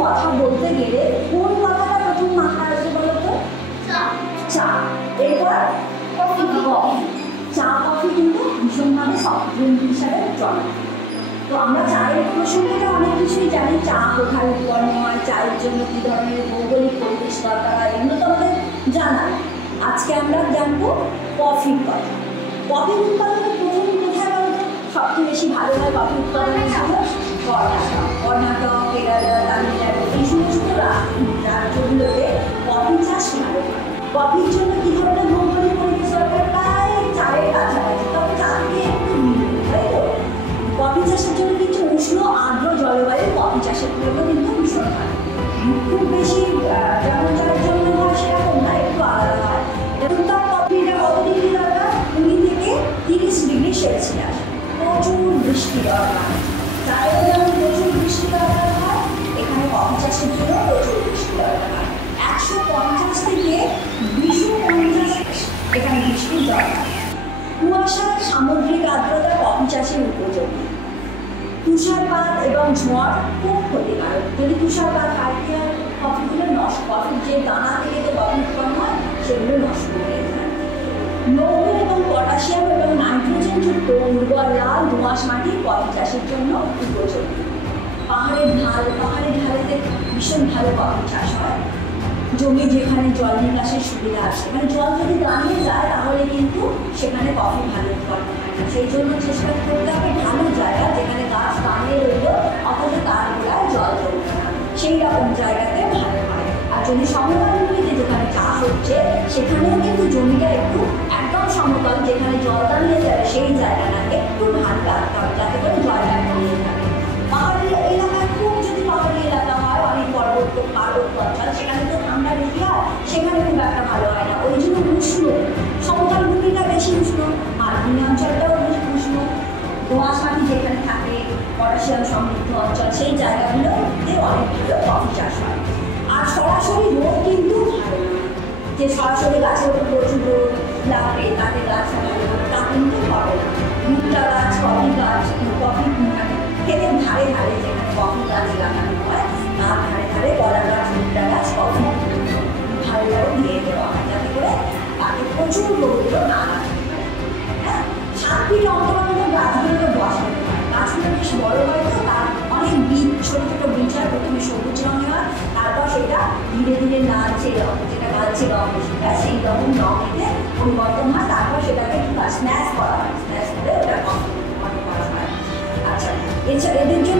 কথা বলতে গেলে কোন কথাটা প্রথম মাথায় আসবে বলো তো? চা। এরপর কফি। চা কফি কিন্তু ভীষণভাবে সফট ড্রিঙ্ক হিসাবে জনপ্রিয়। তো আমরা চায়ের প্রসঙ্গে অনেক কিছুই জানি, চা কোথায় উৎপন্ন হয়, চায়ের জন্য কী ধরনের ভৌগোলিক পরিবেশ দরকার হয়, এগুলো তো আমাদের জানা। আজকে আমরা জানবো কফির কথা। কফি উৎপাদনের প্রথম কোথায় বলতো সবচেয়ে বেশি ভালো হয়? কফি উৎপাদনের জন্য কর্ণাটক, কেরালা, তামিলনাড়ু এই সমস্ত রাজ্যগুলোতে কফি চাষ ভালো হয়। কফির জন্য কী ধরনের ভৌগোলিক পরিবেশ দরকার? প্রায় চায়ের কাছাকাছি, তবে চা থেকে একটু ভিন্ন, তাই তো? কফি চাষের জন্য কিছু উষ্ণ আর্দ্র জলবায়ু কফি চাষের জন্য কিন্তু ভীষণ হয়। খুব বেশি যেমন চায়ের জন্য হয় সেরকম না, একটু আলাদা হয়। এবং তার কফিটা কত ডিগ্রি দরকার? 20 থেকে 30 ডিগ্রি সেলসিয়াস। প্রচুর বৃষ্টি দরকার। চায়ের যেমন প্রচুর বৃষ্টি দরকার হয়, এখানে কফি চাষের জন্য প্রচুর বৃষ্টি দরকার হয়। 150 থেকে 250 এখানে বৃষ্টির দরকার। কুয়াশার সামুদ্রিক আর্দ্রতা কফি চাষের উপযোগী। তুষারপাত এবং ঝড় খুব ক্ষতিকারক। যদি তুষারপাত হয় কফিগুলো নষ্ট, কফির যে দানা থেকে যে কফি উৎপন্ন হয় সেগুলো নষ্ট হয়ে যায়। লৌহ এবং পটাশিয়াম এবং নাইট্রোজেনযুক্ত উর্বর লাল দোআঁশ মাটি কফি চাষের জন্য উপযোগী। পাহাড়ের ঢালেতে ভীষণ ভালো কফি চাষ হয়। জমি যেখানে জল নিকাশের সুবিধা আছে, মানে জল যদি দাঁড়িয়ে যায় তাহলে কিন্তু সেখানে কফি ভালো উৎপন্ন হয় না। সেই জন্য চেষ্টা করতে হবে ভালো জায়গা যেখানে গাছ দাঁড়িয়ে রইল অথচ তার গোড়ায় জল জমবে না, সেই রকম জায়গাতে ভালো হয়। আর যদি সমতল ভূমিতে যেখানে চাষ হচ্ছে সেখানেও কিন্তু জমিটা একটু একদম সমতল, যেখানে জল দাঁড়িয়ে যাবে সেই জায়গাটা একটু ভালো রাখতে হবে যাতে করে জলটা কমিয়ে থাকে। পাহাড়ি এলাকায় খুব যদি পাহাড়ি এলাকা হয়, অনেক পার্বত্য অঞ্চল, সেখানে তো ঠান্ডা বেশি হয়, সেখানে খুব একটা ভালো হয় না। ওই জন্য উষ্ণ সমতল ভূমিটা বেশি উষ্ণ, মালভূমি অঞ্চলটাও বেশি উষ্ণ। দোআঁশ মাটি যেখানে থাকে, পটাশিয়াম সমৃদ্ধ অঞ্চল, সেই জায়গাগুলোতে অনেক ভালো কফি চাষ হয়। আর সরাসরি রোদ কিন্তু ভালো না, যে সরাসরি গাছের উপর প্রচুর রোদ লাগবে তাতে গাছ ভালো তা কিন্তু হবে না। ভুট্টা গাছ, কফি গাছ, কফি ক্ষেতের ধারে ধারে যেখানে কফি গাছ লাগানো হয় তার ধারে ধারে কলা গাছ, ভুট্টা গাছ, কফি ভালোভাবে দিয়ে দেওয়া হয় যাতে করে তাকে প্রচুর রোদ না লাগে। হ্যাঁ, 7 ফিট অন্তর গাছগুলোকে বসানো হয়। গাছগুলো বেশ বড় হয় তো, তার অনেক বীজ, ছোটো ছোটো বীজ হয়, প্রথমে সবুজ রঙে হয়, তারপর সেটা ধীরে ধীরে লালচে রঙ, যেটা লালচে রঙ সেটা সেই রকম রঙেতে পরিবর্তন হয়। তারপর সেটাকে স্ম্যাশ করা হয়, স্ম্যাশ করে ওটা কফি করা হয়। আচ্ছা, এছাড়া এদের জন্য